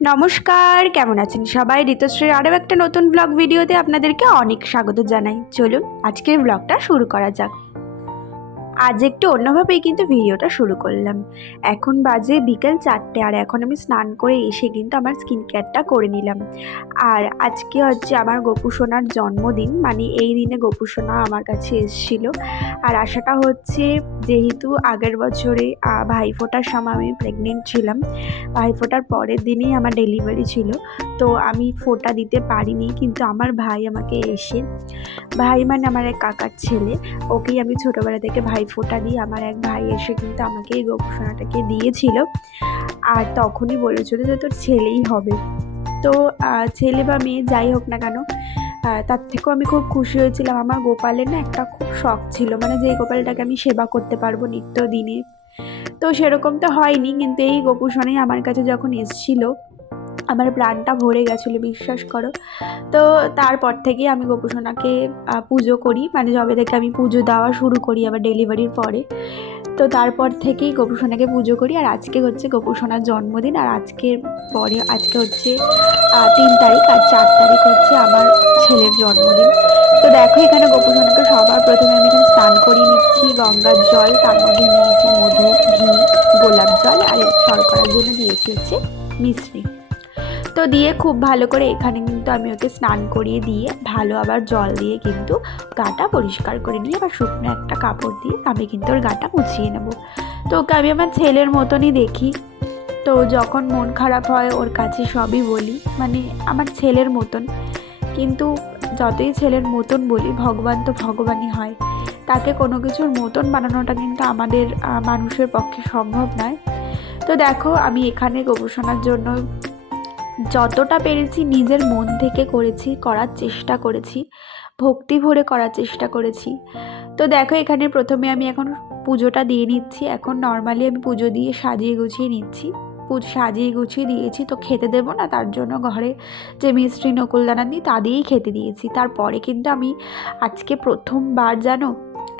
নমস্কার, কেমন আছেন সবাই? ঋতুশ্রীর আরও একটা নতুন ব্লগ ভিডিওতে আপনাদেরকে অনেক স্বাগত জানাই। চলুন, আজকের ব্লগটা শুরু করা যাক। আজ একটু অন্যভাবেই কিন্তু ভিডিওটা শুরু করলাম। এখন বাজে বিকেল চারটে আর এখন আমি স্নান করে এসে কিন্তু আমার স্কিন কেয়ারটা করে নিলাম। আর আজকে হচ্ছে আমার গোপুসোনার জন্মদিন মানে এই দিনে গোপুসোনা আমার কাছে এসেছিল। আর আশাটা হচ্ছে যেহেতু আগের বছরে ভাইফোঁটার সময় আমি প্রেগনেন্ট ছিলাম ভাইফোঁটার পরের দিনই আমার ডেলিভারি ছিল। তো আমি ফোঁটা দিতে পারিনি, কিন্তু আমার ভাই আমাকে এসে, ভাই মানে আমার এক কাকার ছেলে, ওকেই আমি ছোটোবেলা থেকে ভাই ফোঁটা দিয়ে আমার এক ভাই এসে কিন্তু আমাকে এই গোপসোনাটাকে দিয়েছিল। আর তখনই বলেছিল যে তোর ছেলেই হবে। তো ছেলে বা মেয়ে যাই হোক না কেন তার থেকেও আমি খুব খুশি হয়েছিলাম। আমার গোপালের না একটা খুব শখ ছিল মানে যে গোপালটাকে আমি সেবা করতে পারব নিত্য দিনে তো সেরকম তো হয়নি, কিন্তু এই গোপুসনেই আমার কাছে যখন এসছিল আমার প্রাণটা ভরে গেছিল, বিশ্বাস করো। তো তারপর থেকেই আমি গোপুসোনাকে পুজো করি। মানে যবে থেকে আমি পুজো দেওয়া শুরু করি আবার ডেলিভারির পরে। তো তারপর থেকেই গোপুসোনাকে পুজো করি। আর আজকে হচ্ছে গোপুসোনার জন্মদিন। আর আজকের পরে, আজকে হচ্ছে তিন তারিখ। আর চার তারিখ হচ্ছে আমার ছেলের জন্মদিন। তো দেখো এখানে গোপুসোনাকে সবার প্রথমে আমি এখানে স্নান করিয়ে নিচ্ছি। গঙ্গার জল, তার মধ্যে নিয়েছি মধু, ঘি, গোলাপ জল। আর শর্করার জন্য দিয়েছি হচ্ছে মিশ্রি। তো দিয়ে খুব ভালো করে এখানে কিন্তু আমি ওকে স্নান করিয়ে দিয়ে, ভালো আবার জল দিয়ে কিন্তু গাটা পরিষ্কার করে নিয়ে আবার শুকনো একটা কাপড় দিয়ে আমি কিন্তু ওর গাটা মুছিয়ে নেব। তো ওকে আমি আমার ছেলের মতনই দেখি। তো যখন মন খারাপ হয় ওর কাছে সবই বলি মানে আমার ছেলের মতন। কিন্তু যতই ছেলের মতন বলি, ভগবান তো ভগবানই হয়। তাকে কোনো কিছুর মতন বানানোটা কিন্তু আমাদের মানুষের পক্ষে সম্ভব নয়। তো দেখো আমি এখানে গবেষণার জন্য যতটা পেরেছি নিজের মন থেকে করেছি, করার চেষ্টা করেছি, ভক্তি ভরে করার চেষ্টা করেছি। তো দেখো, এখানে প্রথমে আমি এখন পুজোটা দিয়ে নিচ্ছি। এখন নর্মালি আমি পুজো দিয়ে সাজিয়ে গুছিয়ে নিচ্ছি। পুজো, সাজিয়ে গুছিয়ে দিয়েছি, তো খেতে দেবো না, তার জন্য ঘরে যে মিষ্টি নকুলদানা দিই তা দিয়েই খেতে দিয়েছি। তারপরে কিন্তু আমি আজকে প্রথমবার জানো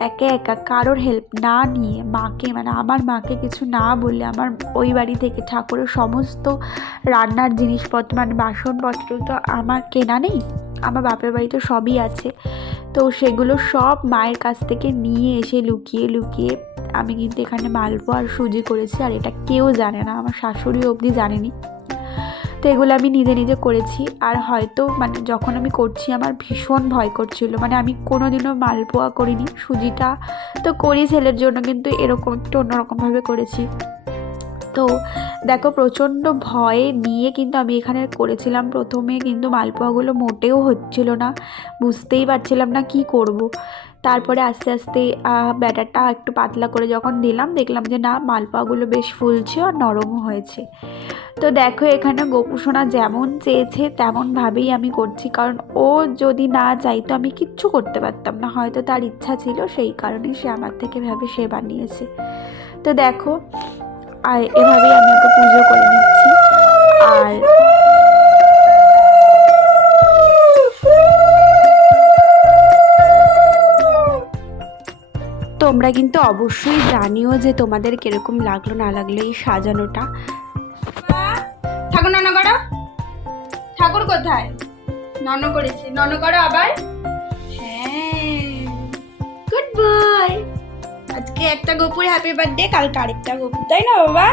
একে একা কারোর হেল্প না নিয়ে মাকে মানে আমার মাকে কিছু না বললে আমার ওই বাড়ি থেকে ঠাকুরের সমস্ত রান্নার জিনিসপত্র মানে বাসনপত্র তো আমার কেনা নেই, আমার বাপের বাড়ি তো সবই আছে। তো সেগুলো সব মায়ের কাছ থেকে নিয়ে এসে লুকিয়ে লুকিয়ে আমি কিন্তু এখানে মালপো আর সুজি করেছি আর এটা কেউ জানে না, আমার শাশুড়ি অবধি জানেনি। তো এগুলো আমি নিজে নিজে করেছি। আর হয়তো মানে যখন আমি করছি আমার ভীষণ ভয় করছিল। মানে আমি কোনো দিনও মালপোয়া করিনি, সুজিটা তো করি ছেলের জন্য কিন্তু এরকম একটু অন্যরকমভাবে করেছি। তো দেখো প্রচণ্ড ভয়ে নিয়ে কিন্তু আমি এখানে করেছিলাম। প্রথমে কিন্তু মালপোয়াগুলো মোটেও হচ্ছিল না। বুঝতেই পারছিলাম না কি করব। তারপরে আস্তে আস্তে ব্যাটারটা একটু পাতলা করে যখন দিলাম দেখলাম যে না মালপোয়াগুলো বেশ ফুলছে আর নরমও হয়েছে। তো দেখো এখানে গোপুসোনা যেমন চেয়েছে, তেমনভাবেই আমি করছি। কারণ ও যদি না চাইতো, আমি কিচ্ছু করতে পারতাম না। হয়তো তার ইচ্ছা ছিল, সেই কারণেই সে আমার থেকে ভেবে সে বানিয়েছে। তো দেখো এভাবেই আমি ওকে পুজো করে নিচ্ছি। তোমরা কিন্তু অবশ্যই জানিও যে তোমাদের কীরকম লাগল না লাগল এই সাজানোটা। ঠাকুর নন করো ঠাকুর কোথায়? নন করেছে নন করো আবার? হ্যাঁ। Good boy. আজকে একটা গোপুর হ্যাপি বার্থডে কালকে আরেকটা গোপুর। তাই না বাবা?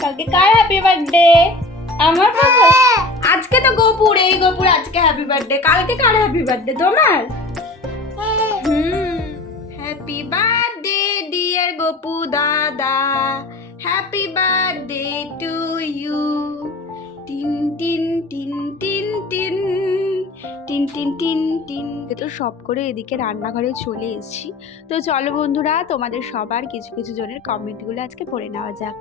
কালকে কার হ্যাপি বার্থডে? আমার বাবা? আজকে তো গোপুর এই গোপুর আজকে হ্যাপি বার্থডে। কালকে কার হ্যাপি বার্থডে? তোমার? হ্যাপি বার্থডে ডিয়ার গোপু দাদা হ্যাপি বার্থডে টু ইউ টিন টিন টিন টিন টিন টিন টিন টিন টিন তো সব করে এদিকে রান্নাঘরে চলে এসেছি। তো চলো বন্ধুরা, তোমাদের সবার কিছু কিছু জনের কমেন্টগুলো আজকে পড়ে নেওয়া যাক।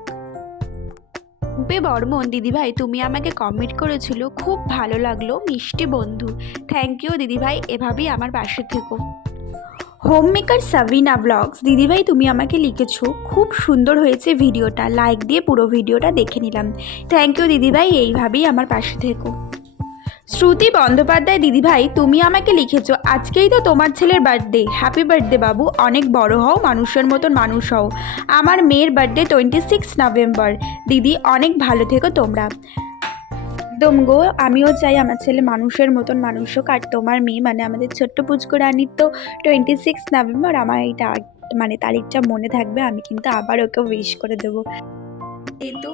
রূপে বর্মন, দিদিভাই, তুমি আমাকে কমেন্ট করেছিল, খুব ভালো লাগল, মিষ্টি বন্ধু। থ্যাংক ইউ দিদিভাই, এভাবেই আমার পাশে থেকো। হোম মেকার সাবিনা ব্লগস দিদিভাই, তুমি আমাকে লিখেছো, খুব সুন্দর হয়েছে ভিডিওটা। লাইক দিয়ে পুরো ভিডিওটা দেখে নিলাম। থ্যাংক ইউ দিদিভাই, এইভাবেই আমার পাশে থেকো। শ্রুতি বন্দ্যোপাধ্যায়, দিদিভাই, তুমি আমাকে লিখেছো, আজকেই তো তোমার ছেলের বার্থডে হ্যাপি বার্থডে বাবু। অনেক বড় হও, মানুষের মতন মানুষ হও। আমার মেয়ের বার্থডে টোয়েন্টি সিক্স নভেম্বর দিদি, অনেক ভালো থেকো তোমরা। একদম গো, আমিও চাই আমার ছেলে মানুষের মতন মানুষ হোক আর তোমার মেয়ে মানে আমাদের ছোট্ট পুচকু রানীর তো টোয়েন্টি সিক্স নভেম্বর আমার এইটা মানে তারিখটা মনে থাকবে, আমি কিন্তু আবার ওকে উইশ করে দেবো। এই তো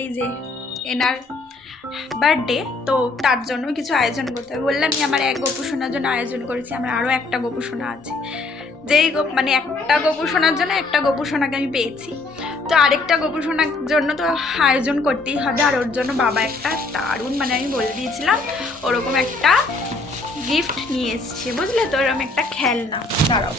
এই যে এনার বার্থডে তো তার জন্য কিছু আয়োজন করতে হবে। বললামই আমার এক গোপু শোনার জন্য আয়োজন করেছি, আমার আরও একটা গোপু শোনা আছে। যেই মানে একটা গোপু শোনার জন্য একটা গোপু সোনাকে আমি পেয়েছি। তো আরেকটা গোপু শোনার জন্য তো আয়োজন করতেই হবে আর ওর জন্য বাবা একটা দারুণ মানে আমি বলে দিয়েছিলাম ওরকম একটা গিফট নিয়ে এসছে বুঝলে তো? ওরকম একটা খেলনা। দাঁড়াও।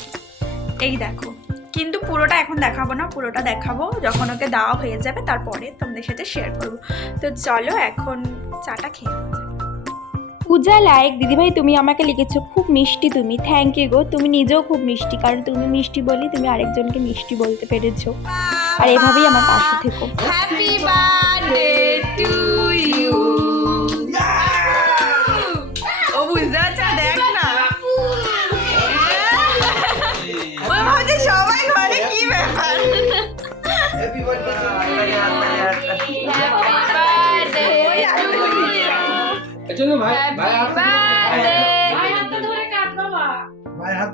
এই দেখো কিন্তু পুরোটা এখন দেখাবো না পুরোটা দেখাবো যখন ওকে দেওয়া হয়ে যাবে তারপরে তোমাদের সাথে শেয়ার করব। তো চলো এখন চাটা খেয়ে পূজা লাইক দিদিভাই তুমি আমাকে লিখেছো খুব মিষ্টি তুমি থ্যাংক ইউ গো। তুমি নিজেও খুব মিষ্টি কারণ তুমি মিষ্টি বলি তুমি আরেকজনকে মিষ্টি বলতে পেরেছ। আর এভাবেই আমার পাশে থেকো। হ্যাপি বার্থডে টু ইউ ও বুঝতে পারছে দেখ না। ও ভাবছে সবাই ঘরে কি ব্যাপার? হ্যাপি ভাই ভাই ভাই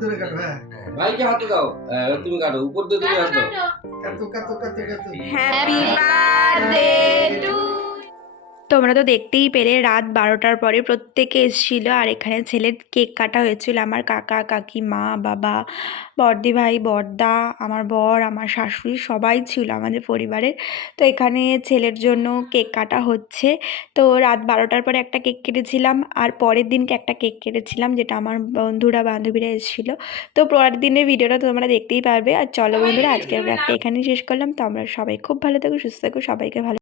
ধরে কাটো হ্যাঁ। ভাইকে হাতে দাও। হ্যাঁ, তুমি কাটো উপর দিয়ে তুমি হাত দাও। কাটো কাটো কাটো কাটো হ্যাপি বার্থডে টু তোমরা তো দেখতেই পেলে, রাত বারোটার পরে প্রত্যেকে এসেছিল। আর এখানে ছেলের কেক কাটা হয়েছিল। আমার কাকা কাকি মা বাবা বর্দি ভাই বর্দা আমার বর, আমার শাশুড়ি সবাই ছিল আমাদের পরিবারের। তো এখানে ছেলের জন্য কেক কাটা হচ্ছে। তো রাত বারোটার পরে একটা কেক কেটেছিলাম। আর পরের দিনকে একটা কেক কেটেছিলাম, যেটা আমার বন্ধুরা, বান্ধবীরা এসেছিল। তো পরের দিনের ভিডিওটা তোমরা দেখতেই পারবে। আর চলো বন্ধুরা, আজকের একটা এখানেই শেষ করলাম। তো আমরা সবাই খুব ভালো থাকো, সুস্থ থাকো, সবাইকে ভালো